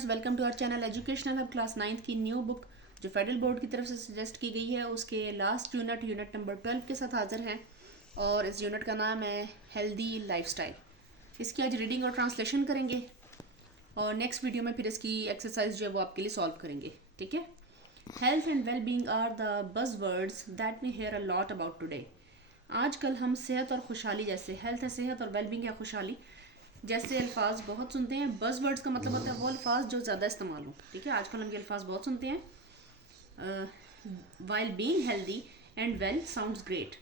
Students, welcome to our channel educational hub. Class 9th की new book जो federal board की तरफ से सजेस्ट की गई है उसके लास्ट यूनिट नंबर 12 के साथ हाजिर हैं और इस यूनिट का नाम है हेल्दी लाइफस्टाइल। इसकी आज रीडिंग और ट्रांसलेशन करेंगे और नेक्स्ट वीडियो में फिर इसकी एक्सरसाइज जो है वो आपके लिए सॉल्व करेंगे। ठीक है। Health and well being are the buzz words that we hear a lot about today. आजकल हम सेहत और खुशहाली जैसे हेल्थ है सेहत और वेल बींग है खुशहाली जैसे अल्फाज बहुत सुनते हैं। बज़ वर्ड्स का मतलब होता है वो अल्फाज जो ज़्यादा इस्तेमाल हो। ठीक है, आजकल हम ये अल्फाज बहुत सुनते हैं। While being healthy and well sounds great,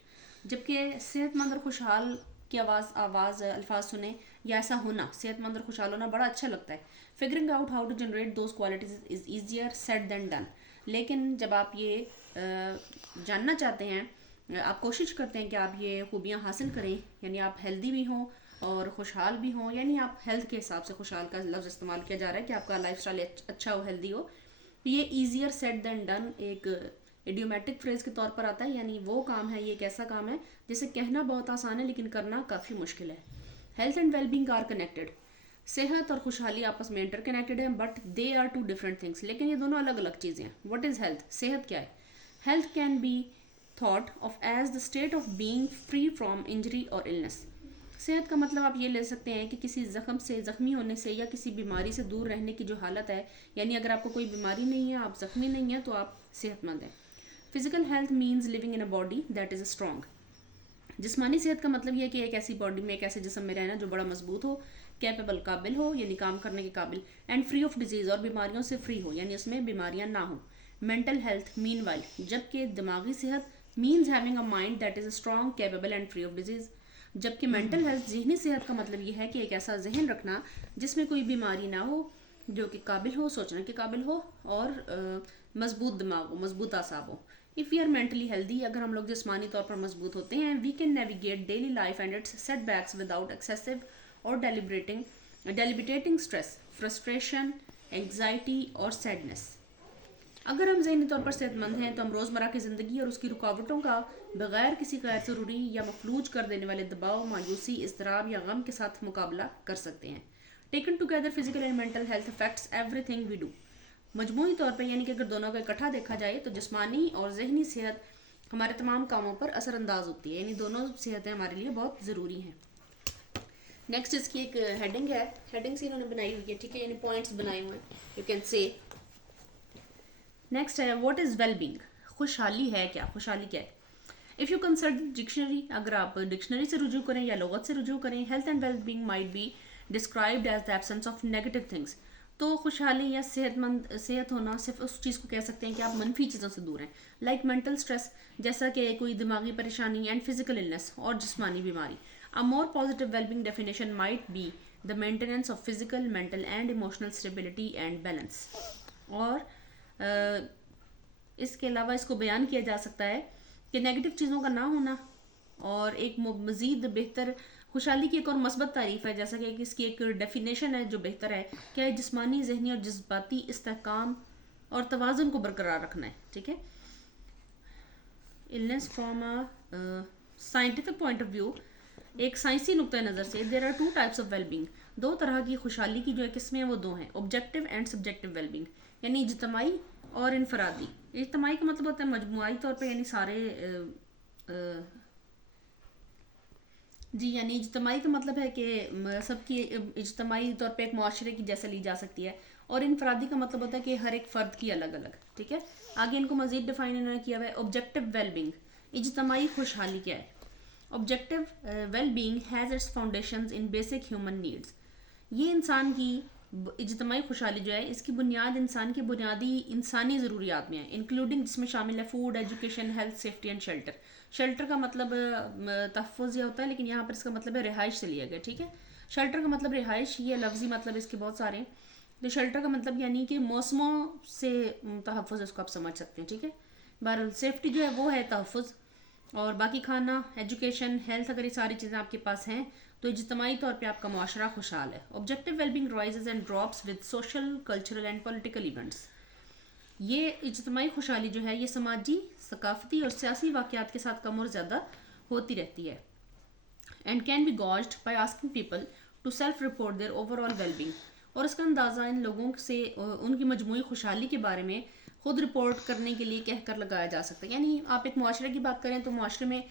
जबकि सेहतमंद और खुशहाल की आवाज़ अल्फाज सुने या ऐसा होना, सेहतमंद और खुशहाल होना बड़ा अच्छा लगता है। Figuring out how to generate those qualities is easier said than done. लेकिन जब आप ये जानना चाहते हैं, आप कोशिश करते हैं कि आप ये खूबियाँ हासिल करें, यानी आप हेल्दी भी हों और खुशहाल भी हों, यानी आप हेल्थ के हिसाब से खुशहाल का लफ्ज़ इस्तेमाल किया जा रहा है कि आपका लाइफस्टाइल अच्छा हो, हेल्दी हो। तो ये ईजियर सेड देन डन एक इडियोमेटिक फ्रेज के तौर पर आता है, यानी वो काम है, ये एक ऐसा काम है जिसे कहना बहुत आसान है लेकिन करना काफ़ी मुश्किल है। Health and wellbeing are connected. सेहत और खुशहाली आपस में इंटर कनेक्टेड है, but they are two different things. लेकिन ये दोनों अलग अलग चीज़ें हैं। What is health? सेहत क्या है? Health can be thought of as the state of being free from injury और इलनेस। सेहत का मतलब आप ये ले सकते हैं कि किसी ज़ख्मी होने से या किसी बीमारी से दूर रहने की जो हालत है, यानी अगर आपको कोई बीमारी नहीं है, आप ज़ख्मी नहीं हैं, तो आप सेहतमंद हैं। Physical health means living in a body that is strong. जिस्मानी सेहत का मतलब यह है कि एक ऐसी बॉडी में, एक ऐसे जिस्म में रहना जो बड़ा मजबूत हो, कैपेबल काबिल हो, यानी काम करने के काबिल, एंड फ्री ऑफ डिजीज़ और बीमारियों से फ्री हो, यानी उसमें बीमारियां ना हो। मेंटल हेल्थ मीन वाइल, जबकि दिमागी सेहत means having a mind that is strong capable and free of disease. जबकि मेंटल हेल्थ जहनी सेहत का मतलब ये है कि एक ऐसा जहन रखना जिसमें कोई बीमारी ना हो, जो कि काबिल हो, सोचने के काबिल हो और मजबूत दिमाग हो, मजबूत आसाब हो। If we are mentally healthy, अगर हम लोग जिस्मानी तौर पर मजबूत होते हैं, we can navigate daily life and its setbacks without excessive और डेलिबिटेटिंग स्ट्रेस, फ्रस्ट्रेशन, एंग्जाइटी और सैडनेस। अगर हम ज़हनी तौर पर सेहतमंद हैं तो हम रोज़मर्रा की ज़िंदगी और उसकी रुकावटों का बगैर किसी गैर ज़रूरी या मफलूज कर देने वाले दबाव, मायूसी, इज़्तिराब या गम के साथ मुकाबला कर सकते हैं। Taken together physical and mental health affects everything we do. मजमूई तौर पर, यानी कि अगर दोनों का इकट्ठा देखा जाए तो जिस्मानी और जहनी सेहत हमारे तमाम कामों पर असरअंदाज होती है, यानी दोनों सेहतें हमारे लिए बहुत ज़रूरी हैं। नेक्स्ट इसकी एक हेडिंग है, हेडिंग से इन्होंने बनाई हुई है। ठीक है, यानी पॉइंट्स बनाए हुए हैं, यू कैन से। नेक्स्ट है व्हाट इज़ वेलबींग। खुशहाली है क्या? खुशहाली क्या है? इफ़ यू कंसल्ट डिक्शनरी, अगर आप डिक्शनरी से रुजू करें या लुगत से रुजू करें, health and wellbeing might be described as the absence of negative things. तो खुशहाली या सेहत होना सिर्फ उस चीज़ को कह सकते हैं कि आप मनफी चीज़ों से दूर हैं, लाइक मेंटल स्ट्रेस, जैसा कि कोई दिमागी परेशानी, एंड फिजिकल इलनेस और जिस्मानी बीमारी। A more positive wellbeing definition might be the maintenance of physical, mental and emotional stability and balance. और इसके अलावा इसको बयान किया जा सकता है कि नेगेटिव चीज़ों का ना होना और एक मज़ीद बेहतर खुशहाली की एक और मस्बत तारीफ है, जैसा कि इसकी एक डेफिनेशन है जो बेहतर है, क्या है? जिस्मानी, जहनी और जज्बाती इस्तेहकाम और तवाज़ुन को बरकरार रखना है। ठीक है। Illness from a scientific point of view, एक साइंसी नुक्ता नज़र से, there are two types of wellbeing. दो तरह की खुशहाली की जो है किस्में वो दो हैं, ऑब्जेक्टिव एंड सब्जेक्टिव वेलबींग, यानी इज्तमाई और इनफरादी। इज्तमाई का मतलब होता है मजमुआई तौर पे, यानी जी, यानी इज्तमाई का मतलब है कि सबकी इज्तमाई तौर पे एक मुआशरे की जैसे ली जा सकती है, और इनफरादी का मतलब होता है कि हर एक फ़र्द की अलग अलग। ठीक है। आगे इनको मज़ीद डिफाइन इन्होंने किया हुआ है। ऑब्जेक्टिव वेलबींग, इज्तमाई खुशहाली क्या है? Objective wellbeing has its foundations in basic human needs. ये इंसान की इज्तमाई खुशहाली जो है, इसकी बुनियाद इंसान की बुनियादी इंसानी ज़रूरियात में है, इंक्लूडिंग जिसमें शामिल है food, education, health, safety and shelter. Shelter का मतलब तहफ़्फ़ुज़ होता है, लेकिन यहाँ पर इसका मतलब है रिहाइश से लिया गया। ठीक है। शेल्टर का मतलब रिहाइश, ये लफ्ज़ी मतलब इसके बहुत सारे हैं। तो शेल्टर का मतलब यानी कि मौसमों से तहफ़्फ़ुज़, इसको आप समझ सकते हैं। ठीक है। बहरहाल सेफ्टी जो है वो है तहफ़्फ़ुज़, और बाकी खाना, एजुकेशन, हेल्थ, अगर ये सारी चीज़ें आपके पास हैं तो इज्तमाई तौर पे आपका मुआशरा खुशहाल है। Objective wellbeing rises and drops with social, cultural and political events. ये इज्तमाई खुशहाली जो है ये समाजी, सकाफती और सियासी वाक़यात के साथ कम और ज़्यादा होती रहती है, and can be gauged by asking people to self report their overall wellbeing. और इसका अंदाज़ा इन लोगों से उनकी मजमूई खुशहाली के बारे में खुद रिपोर्ट करने के लिए कहकर लगाया जा सकता है। यानी आप एक मुआशरे की बात करें तो मुआशरे में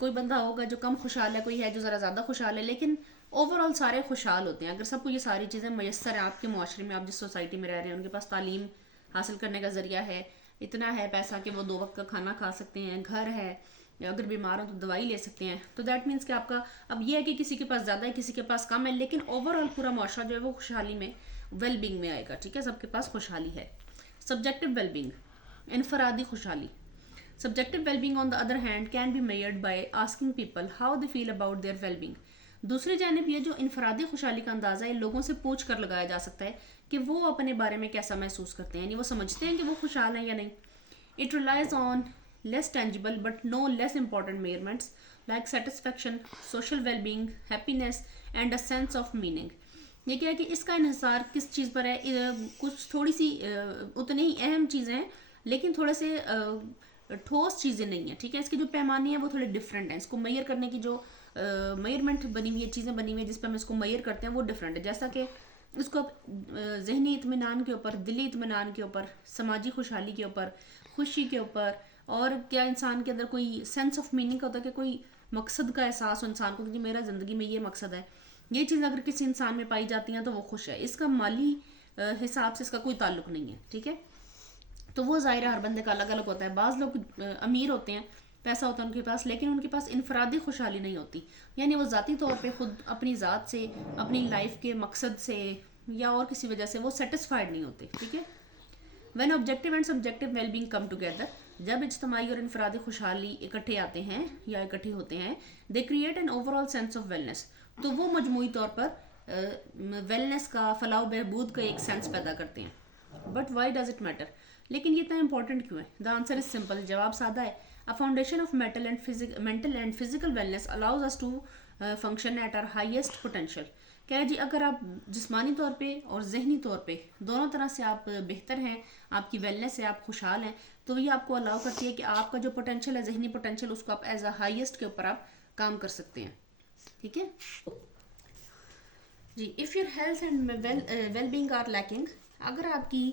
कोई बंदा होगा जो कम खुशहाल है, कोई है जो ज़रा ज़्यादा खुशहाल है, लेकिन ओवरऑल सारे खुशहाल होते हैं। अगर सबको ये सारी चीज़ें मैसर हैं आपके मुआशरे में, आप जिस सोसाइटी में रह रहे हैं, उनके पास तालीम हासिल करने का ज़रिया है, इतना है पैसा कि वो 2 वक्त का खाना खा सकते हैं, घर है, अगर बीमार हो तो दवाई ले सकते हैं, तो दैट मीन्स कि आपका अब ये है कि किसी के पास ज़्यादा है, किसी के पास कम है, लेकिन ओवरऑल पूरा मुआशरा जो है वो खुशहाली में, वेलबींग में आएगा। ठीक है, सबके पास खुशहाली है। सब्जेक्टिव वेलबींग, इनफरादी खुशहाली। Subjective well-being, on the other hand, can be measured by asking people how they feel about their well-being. दूसरी जानिब ये जो इनफरादी खुशहाली का अंदाज़ा है, लोगों से पूछ कर लगाया जा सकता है कि वो अपने बारे में कैसा महसूस करते हैं, यानी वो समझते हैं कि वो खुशहाल हैं या नहीं। It relies on less tangible but no less important measurements like satisfaction, social well-being, happiness and a sense of meaning. ये क्या है कि इसका इन्हिसार किस चीज़ पर है? कुछ थोड़ी सी उतनी ही अहम चीज़ें हैं, लेकिन थोड़े से ठोस चीज़ें नहीं है। ठीक है, इसके जो पैमाने हैं वो थोड़े डिफरेंट हैं। इसको मेयर करने की जो मेयरमेंट बनी हुई है, चीज़ें बनी हुई है जिस पर हम इसको मेयर करते हैं, वो डिफरेंट है। जैसा कि इसको आप जहनी इत्मीनान के ऊपर, दिली इत्मीनान के ऊपर, समाजी खुशहाली के ऊपर, खुशी के ऊपर, और क्या इंसान के अंदर कोई सेंस ऑफ मीनिंग होता है कि कोई मकसद का एहसास हो इंसान को कि मेरा ज़िंदगी में ये मकसद है, ये चीज़ अगर किसी इंसान में पाई जाती हैं तो वो खुश है। इसका माली हिसाब से इसका कोई ताल्लुक नहीं है। ठीक है, तो वो ज़ाहिर है हर बंदे का अलग अलग होता है। बाज़ लोग अमीर होते हैं, पैसा होता है उनके पास, लेकिन उनके पास इनफरादी खुशहाली नहीं होती, यानी वो ज़ाती तौर पे खुद अपनी ज़ात से, अपनी लाइफ के मकसद से या और किसी वजह से वो सेटिस्फाइड नहीं होते। ठीक है, when objective and subjective wellbeing come together, जब इज्तमाही और इनफरादी खुशहाली इकट्ठे आते हैं या इकट्ठे होते हैं, they create an overall sense of wellness, तो वो मजमूई तौर पर वेलनेस का, फलाह बहबूद का एक सेंस पैदा करते हैं। But why does it matter, लेकिन ये इतना इंपॉर्टेंट क्यों है? द आंसर इज सिंपल, जवाब सादा है। A foundation of mental and physical wellness allows us to function at our highest potential. कह रहे जी, अगर आप जिस्मानी तौर पे और जहनी तौर पे दोनों तरह से आप बेहतर हैं, आपकी वेलनेस है, आप खुशहाल हैं, तो ये आपको अलाउ करती है कि आपका जो पोटेंशियल है, जहनी पोटेंशियल, उसको आप एज अ हाईएस्ट के ऊपर आप काम कर सकते हैं। ठीक है जी, if your health and wellbeing are lacking, अगर आपकी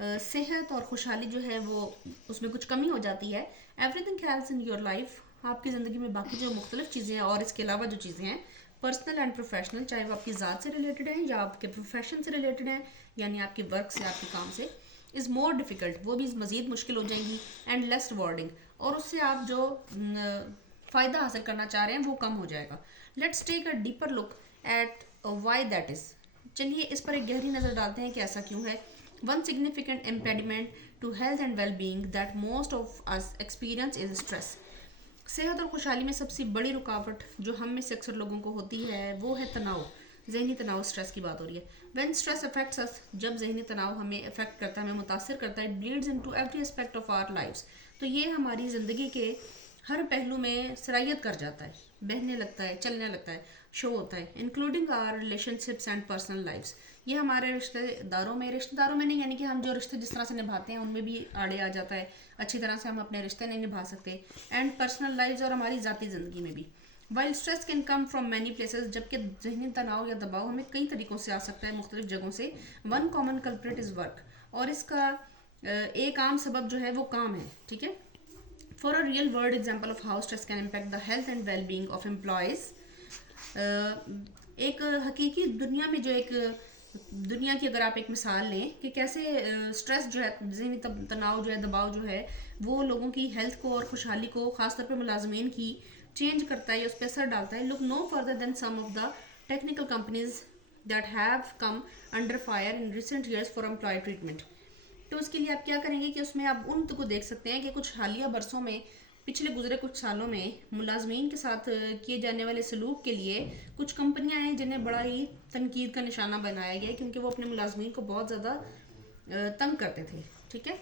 सेहत और खुशहाली जो है वो उसमें कुछ कमी हो जाती है, everything else in your life, आपकी ज़िंदगी में बाकी जो मुख्तलिफ चीज़ें हैं और इसके अलावा जो चीज़ें हैं, पर्सनल एंड प्रोफेशनल, चाहे वो आपकी ज़ात से रिलेटेड हैं या आपके प्रोफेशन से रिलेटेड हैं, यानी आपके वर्क से, आपके काम से, इज़ मोर डिफ़िकल्ट, वो भी मज़ीद मुश्किल हो जाएंगी, एंड लेस रिवॉर्डिंग, और उससे आप जो फ़ायदा हासिल करना चाह रहे हैं वो कम हो जाएगा। Let's take a deeper look at why that is. चलिए इस पर एक गहरी नज़र डालते हैं कि ऐसा क्यों है। One significant impediment to health and well-being that most of us experience is stress. सेहत और खुशहाली में सबसे बड़ी रुकावट जो हम में से अक्सर लोगों को होती है वो है तनाव, जहनी तनाव। स्ट्रेस की बात हो रही है। When stress affects us, जब जहनी तनाव हमें अफेक्ट करता है, हमें मुतासिर करता है, it bleeds into every aspect of our lives, तो ये हमारी ज़िंदगी के हर पहलू में सरायत कर जाता है, बहने लगता है, चलने लगता है, शो होता है, including our relationships and personal lifes. ये हमारे रिश्तेदारों में नहीं, यानी कि हम जो रिश्ते जिस तरह से निभाते हैं उनमें भी आड़े आ जाता है, अच्छी तरह से हम अपने रिश्ते नहीं निभा सकते, एंड पर्सनल लाइफ्स, और हमारी ज़ाती ज़िंदगी में भी। While stress can come from many places, जबकि जहनी तनाव या दबाव हमें कई तरीक़ों से आ सकता है, मुख्तलिफ जगहों से। One common culprit is work, और इसका एक आम सबब जो है वो काम है। ठीक है, for a real world example of how stress can impact the health and well being of employees, एक हकीकी दुनिया में जो एक दुनिया की अगर आप एक मिसाल लें कि कैसे स्ट्रेस जो है, ज़हनी तनाव जो है, दबाव जो है, वो लोगों की हेल्थ को और खुशहाली को, ख़ासतौर पे मुलाजमीन की, चेंज करता है या उस पर असर डालता है। Look no further than some of the technical companies that have come under fire in recent years for employee treatment. तो उसके लिए आप क्या करेंगे कि उसमें आप उन को देख सकते हैं कि कुछ हालिया बरसों में, पिछले गुजरे कुछ सालों में मुलाजमीन के साथ किए जाने वाले सलूक के लिए कुछ कंपनियां हैं जिन्हें बड़ा ही तनकीद का निशाना बनाया गया है, क्योंकि वो अपने मुलाजमीन को बहुत ज़्यादा तंग करते थे। ठीक है,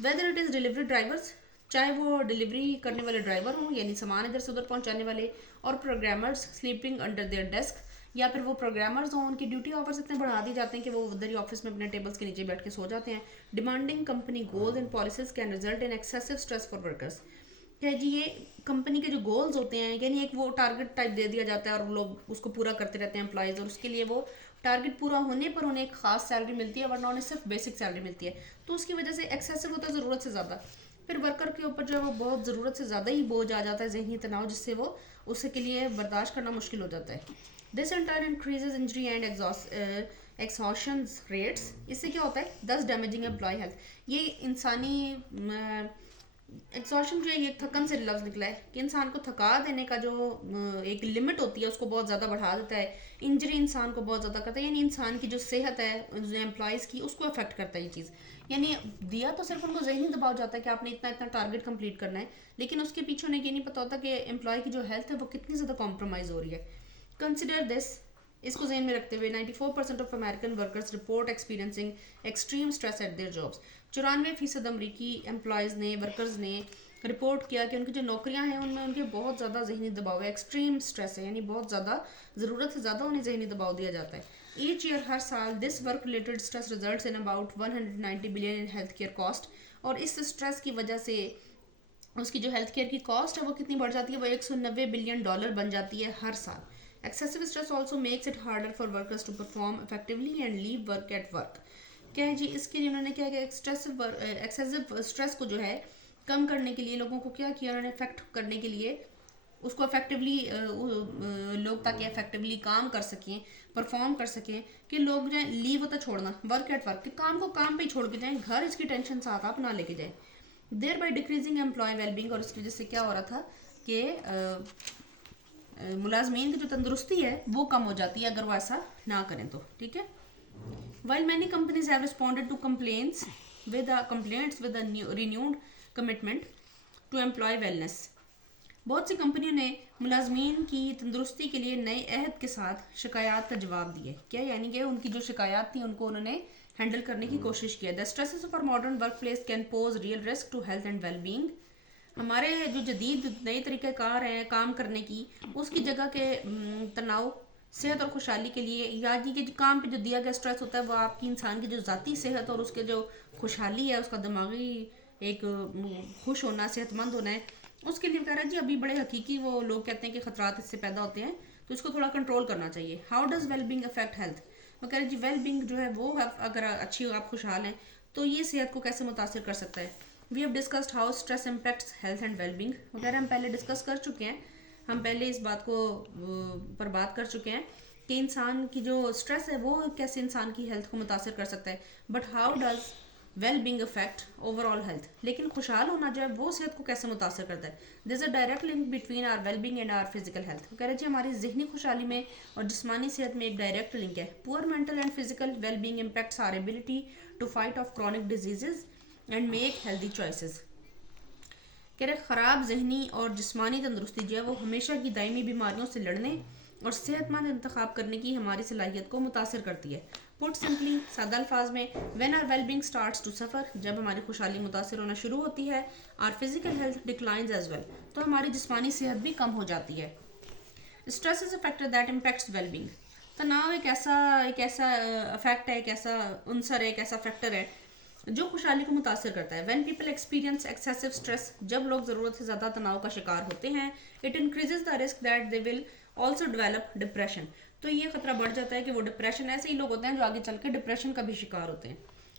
whether it is delivery drivers, चाहे वो डिलीवरी करने वाले ड्राइवर हों, यानी सामान इधर से उधर पहुंचाने वाले, और programmers sleeping under their desk, या फिर वो प्रोग्रामर्स हों, उनकी ड्यूटी आवर्स इतने बढ़ा दिए जाते हैं कि वो उधर ही ऑफिस में अपने टेबल्स के नीचे बैठ के सो जाते हैं। Demanding company goals and policies can result in excessive stress for workers. क्या जी, ये कंपनी के जो गोल्स होते हैं, यानी एक वो टारगेट टाइप दे दिया जाता है और लोग उसको पूरा करते रहते हैं एम्प्लॉयज़, और उसके लिए वो टारगेट पूरा होने पर उन्हें एक खास सैलरी मिलती है, वरना उन्हें सिर्फ बेसिक सैलरी मिलती है। तो उसकी वजह से एक्सेसिव होता है ज़रूरत से ज़्यादा। फिर वर्कर के ऊपर जो है वो बहुत ज़रूरत से ज़्यादा ही बोझ आ जाता है, जहनी तनाव, जिससे वो उसके लिए बर्दाश्त करना मुश्किल हो जाता है। This in turn increases injury and exhaustion rates. इससे क्या होता है, दस डैमेजिंग एम्प्लॉय हेल्थ। ये इंसानी एग्जॉशन जो है, ये थकन से लफ्ज़ निकला है कि इंसान को थका देने का जो एक लिमिट होती है उसको बहुत ज़्यादा बढ़ा देता है। इंजरी इंसान को बहुत ज़्यादा करता है, यानी इंसान की जो सेहत है जो एम्प्लॉयज़ की, उसको अफेक्ट करता है ये चीज़। यानी दिया तो सिर्फ उनको जहनी दबाव जाता है कि आपने इतना इतना टारगेट कंप्लीट करना है, लेकिन उसके पीछे उन्हें ये नहीं पता होता कि एम्प्लॉय की जो हेल्थ है वो कितनी ज़्यादा कॉम्प्रोमाइज़ हो रही है। कंसिडर दिस, इसको जहन में रखते हुए 94% of American workers report experiencing extreme stress eight their jobs. 94% अमरीकी एम्प्लॉयज़ ने, वर्कर्स ने रिपोर्ट किया कि उनकी जो नौकरियां हैं उनमें उनके बहुत ज़्यादा जहनी दबाव है, एक्सट्रीम स्ट्रेस है, यानी बहुत ज़्यादा ज़रूरत से ज़्यादा उन्हें जहनी दबाव दिया जाता है। ईच ईयर, हर साल, this work related stress results in about 190 billion in health care cost. और इस स्ट्रेस की वजह से उसकी जो हेल्थ केयर की कॉस्ट है वो कितनी बढ़ जाती है, वो 190 बिलियन डॉलर बन जाती है हर साल। Excessive stress also makes it harder for workers to perform effectively and leave work at work। क्या है जी, इसके लिए उन्होंने क्या किया, एक्सेसिव स्ट्रेस को जो है कम करने के लिए लोगों को क्या किया, उन्होंने इफेक्ट करने के लिए उसको इफेक्टिवली लोग ताकि इफेक्टिवली काम कर सकें, परफॉर्म कर सकें, कि लोग जो है लीव होता छोड़ना, वर्क एट वर्क, कि काम को काम पे ही छोड़ के जाएं, घर इसकी टेंशन साथ आप ना लेके जाएं। Thereby decreasing employee wellbeing, और उसकी वजह से क्या हो रहा था कि मुलाजमीन की जो तंदुरुस्ती है वो कम हो जाती है अगर वो ऐसा ना करें तो। ठीक है। While many companies have responded to complaints with a renewed commitment to employee wellness, बहुत सी कंपनियों ने मुलाजमीन की तंदुरुस्ती के लिए नए अहद के साथ शिकायत का जवाब दिए। क्या यानी कि उनकी जो शिकायत थी उनको उन्होंने हैंडल करने की कोशिश किया। The stresses of our modern workplace can pose real risk to health and wellbeing. हमारे जो जदीद नए तरीक़ाकार हैं काम करने की, उसकी जगह के तनाव सेहत और खुशहाली के लिए, या ये कि काम पे जो दिया गया स्ट्रेस होता है वो आपकी इंसान की जो ज़ाती सेहत और उसके जो खुशहाली है, उसका दिमागी एक खुश होना, सेहतमंद होना है, उसके लिए कह रहा है जी अभी बड़े हकीकी वो लोग कहते हैं कि ख़तरात इससे पैदा होते हैं, तो इसको थोड़ा कंट्रोल करना चाहिए। How does wellbeing affect health, वो कह रहे हैं जी वेलबींग जो है वो अगर अच्छी हो, आप खुशहाल हैं, तो ये सेहत को कैसे मुतासिर कर सकता है। We have discussed how stress impacts health and wellbeing वगैरह, हम पहले डिस्कस कर चुके हैं, हम पहले इस बात को पर बात कर चुके हैं कि इंसान की जो स्ट्रेस है वो कैसे इंसान की हेल्थ को मुतासिर कर सकता है। But how does well being affect overall health, लेकिन खुशहाल होना जो है वो सेहत को कैसे मुतासर करता है। This is a direct link between our well being and our physical health. कह रहे जी हमारी जहनी खुशहाली में और जिस्मानी सेहत में एक डायरेक्ट लिंक है। Poor mental and physical well being impacts our ability to fight off chronic diseases and make healthy choices. कह रहे ख़राब जहनी और जिस्मानी तंदुरुस्ती जो है वो हमेशा की दायमी बीमारियों से लड़ने और सेहतमंद इंतखाब करने की हमारी सलाहियत को मुतासर करती है। पुट सिंपली, सादा अल्फाज में, when our wellbeing starts to suffer, जब हमारी खुशहाली मुतासर होना शुरू होती है, our physical health declines as well, तो हमारी जिस्मानी सेहत भी कम हो जाती है। Stress is a factor that impacts wellbeing. तनाव एक ऐसा अफेक्ट है, एक ऐसा अंसर है, एक ऐसा फैक्टर है जो खुशहाली को मुतासर करता है। When people experience excessive stress, जब लोग ज़रूरत से ज़्यादा तनाव का शिकार होते हैं, it increases the risk that they will also develop depression, तो ये खतरा बढ़ जाता है कि वो डिप्रेशन, ऐसे ही लोग होते हैं जो आगे चल के डिप्रेशन का भी शिकार होते हैं।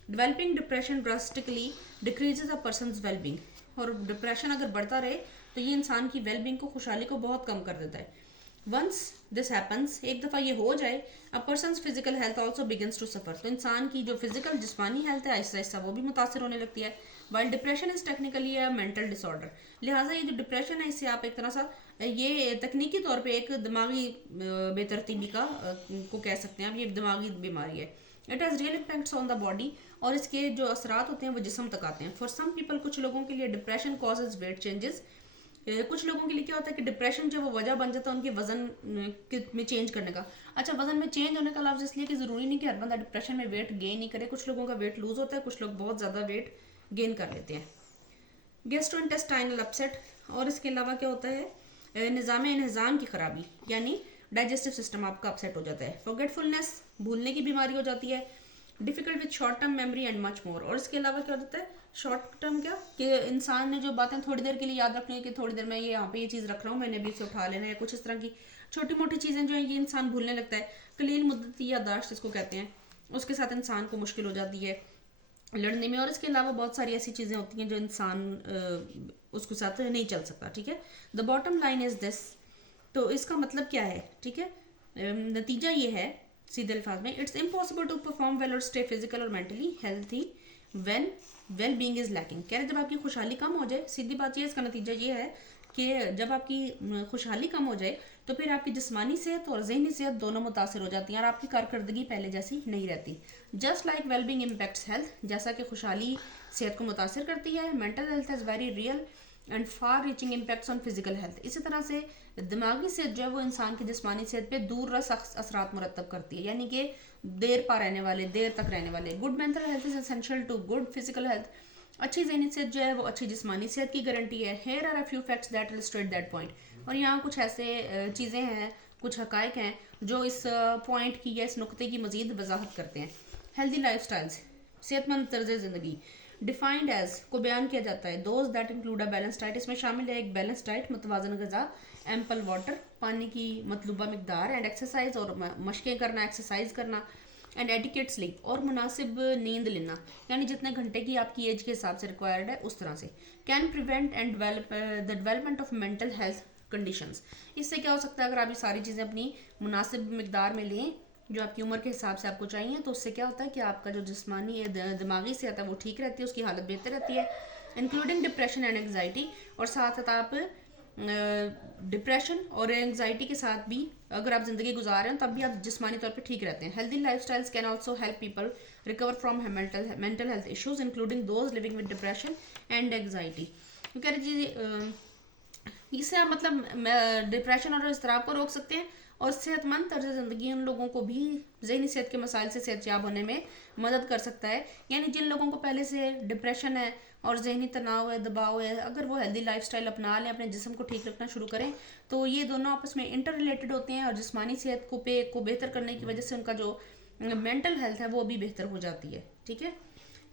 Developing depression drastically decreases a person's wellbeing, और डिप्रेशन अगर बढ़ता रहे तो ये इंसान की वेलबींग को, खुशहाली को बहुत कम कर देता है। वंस दिस हैपन्स, एक दफ़ा ये हो जाए, a person's physical health also begins to suffer, तो इंसान की जो फिजिकल जिस्मानी हेल्थ है आहिस्ता आहिस्ता वो भी मुतासर होने लगती है। While depression is technically a mental disorder, लिहाजा ये जो डिप्रेशन है इससे आप एक तरह सा ये तकनीकी तौर पे एक दिमागी बेतरतीबी का को कह सकते हैं आप, ये दिमागी बीमारी है। It has real impacts on the body, और इसके जो असरात होते हैं वो जिस्म तक आते हैं। फॉर सम पीपल, कुछ लोगों के लिए डिप्रेशन कॉजेज वेट चेंजेस, कुछ लोगों के लिए क्या होता है कि डिप्रेशन जो वो वजह बन जाता है उनके वजन में चेंज करने का। अच्छा, वजन में चेंज होने का लफ्ज़ इसलिए कि ज़रूरी नहीं कि हर बंदा डिप्रेशन में वेट गेन ही करे, कुछ लोगों का वेट लूज होता है, कुछ लोग बहुत ज़्यादा वेट गेन कर लेते हैं। गैस्ट्रोइंटेस्टाइनल अपसेट, और इसके अलावा क्या होता है, निज़ाम की खराबी, यानी डाइजेस्टिव सिस्टम आपका अपसेट हो जाता है। फॉरगेटफुलनेस, भूलने की बीमारी हो जाती है। Difficult with short term memory and much more. और इसके अलावा क्या होता है शॉर्ट टर्म क्या कि इंसान ने जो बातें थोड़ी देर के लिए याद रखनी है कि थोड़ी देर में ये यहाँ पे ये चीज़ रख रहा हूँ मैंने अभी इसे उठा लेना है, कुछ इस तरह की छोटी मोटी चीज़ें जो है ये इंसान भूलने लगता है। कलील मुद्दती याददाश्त इसको कहते हैं, उसके साथ इंसान को मुश्किल हो जाती है लड़ने में। और इसके अलावा बहुत सारी ऐसी चीज़ें होती हैं जो इंसान उसके साथ नहीं चल सकता। ठीक है, the bottom line is this. तो इसका मतलब क्या है, ठीक है, नतीजा ये है सीधे अल्फाज में, it's impossible to perform well और स्टे फिजिकल और mentally healthy when well being is lacking. कह रहे जब आपकी खुशहाली कम हो जाए, सीधी बात ये इसका नतीजा ये है कि जब आपकी खुशहाली कम हो जाए तो फिर आपकी जिस्मानी सेहत और जहनी सेहत दोनों मुतासर हो जाती हैं और आपकी कारकर्दगी पहले जैसी नहीं रहती। Just like well being impacts health, जैसा कि खुशहाली सेहत को मुतासर करती है, mental health is very real and far reaching impacts on physical health. इसी तरह से दिमागी सेहत जो है वो इंसान की जिस्मानी सेहत पे दूर रस असरात मुरतब करती है, यानी कि देर पा रहने वाले, देर तक रहने वाले। Good mental health is essential to good physical health. अच्छी जहनी सेहत जो है वो अच्छी जिस्मानी सेहत की गारंटी है। Here are a few facts that illustrate that point. और यहाँ कुछ ऐसे चीज़ें हैं, कुछ हकायक हैं जो इस पॉइंट की या इस नुक्ते की मजीद वजाहत करते हैं। हेल्दी लाइफ स्टाइल्स, सेहतमंद तर्ज ज़िंदगी डिफाइंड एज को बयान किया जाता है those that include a balance diet. इसमें शामिल है एक बैलेंस डाइट, मुतवाजन ग़िज़ा, एम्पल वाटर, पानी की मतलूबा मकदार, एंड एक्सरसाइज और मशक़ें करना, एक्सरसाइज करना, एंड एडिकेट स्लीप और मुनासिब नींद लेना, यानी जितने घंटे की आपकी एज के हिसाब से रिक्वायर्ड है उस तरह से। Can prevent and the development of mental health conditions. इससे क्या हो सकता है अगर आप ये सारी चीज़ें अपनी मुनासिब मकदार में लें जो आपकी उम्र के हिसाब से आपको चाहिए, तो उससे क्या होता है कि आपका जो जिस्मानी दिमागी सेहत है वो ठीक रहती है, उसकी हालत बेहतर रहती है, इंक्लूडिंग डिप्रेशन एंड एंगजाइटी। और साथ साथ आप डिप्रेशन और एंगजाइटी के साथ भी अगर आप ज़िंदगी गुजार रहे हो तब भी आप जिस्मानी तौर पे ठीक रहते हैं। Healthy life styles can also help people recover from mental health issues including those living with depression and anxiety. कह रहे जी इससे आप मतलब डिप्रेशन और इज़्तिराब को रोक सकते हैं और सेहतमंद तर्ज ज़िंदगी उन लोगों को भी ज़हनी सेहत के मसाइल से सेहतयाब होने में मदद कर सकता है। यानी जिन लोगों को पहले से डिप्रेशन है और जहनी तनाव है, दबाव है, अगर वो हेल्दी लाइफस्टाइल अपना लें, अपने जिस्म को ठीक रखना शुरू करें, तो ये दोनों आपस में इंटर रिलेटेड होते हैं और जिस्मानी सेहत को बेहतर करने की वजह से उनका जो मेंटल हेल्थ है वो भी बेहतर हो जाती है। ठीक है,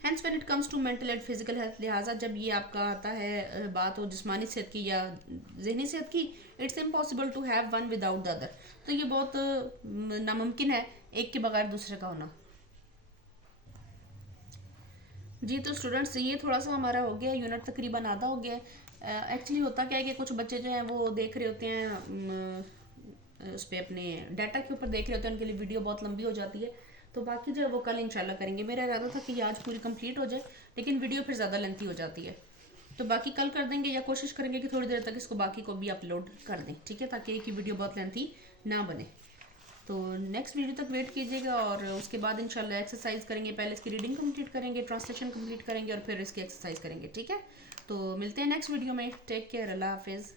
hence when it comes to mental and physical health, लिहाजा जब ये आपका आता है बात हो जिस्मानी सेहत की या जहनी सेहत की, it's impossible to have one without the other. तो ये बहुत नामुमकिन है एक के बगैर दूसरे का होना। जी तो स्टूडेंट्स ये थोड़ा सा हमारा हो गया, यूनिट तकरीबन आधा हो गया। एक्चुअली होता क्या है कि कुछ बच्चे जो हैं वो देख रहे होते हैं उस पर अपने डाटा के ऊपर देख रहे होते हैं, उनके लिए वीडियो बहुत लंबी हो जाती है, तो बाकी जो है वो कल इंशाल्लाह करेंगे। मेरा इरादा था कि आज पूरी कंप्लीट हो जाए, लेकिन वीडियो फिर ज़्यादा लेंथी हो जाती है, तो बाकी कल कर देंगे या कोशिश करेंगे कि थोड़ी देर तक इसको बाकी को भी अपलोड कर दें, ठीक है, ताकि एक ही वीडियो बहुत लेंथी ना बने। तो नेक्स्ट वीडियो तक वेट कीजिएगा और उसके बाद इंशाल्लाह एक्सरसाइज करेंगे। पहले इसकी रीडिंग कंप्लीट करेंगे, ट्रांसलेशन कंप्लीट करेंगे और फिर इसकी एक्सरसाइज करेंगे, ठीक है। तो मिलते हैं नेक्स्ट वीडियो में। टेक केयर, अल्लाह हाफिज़।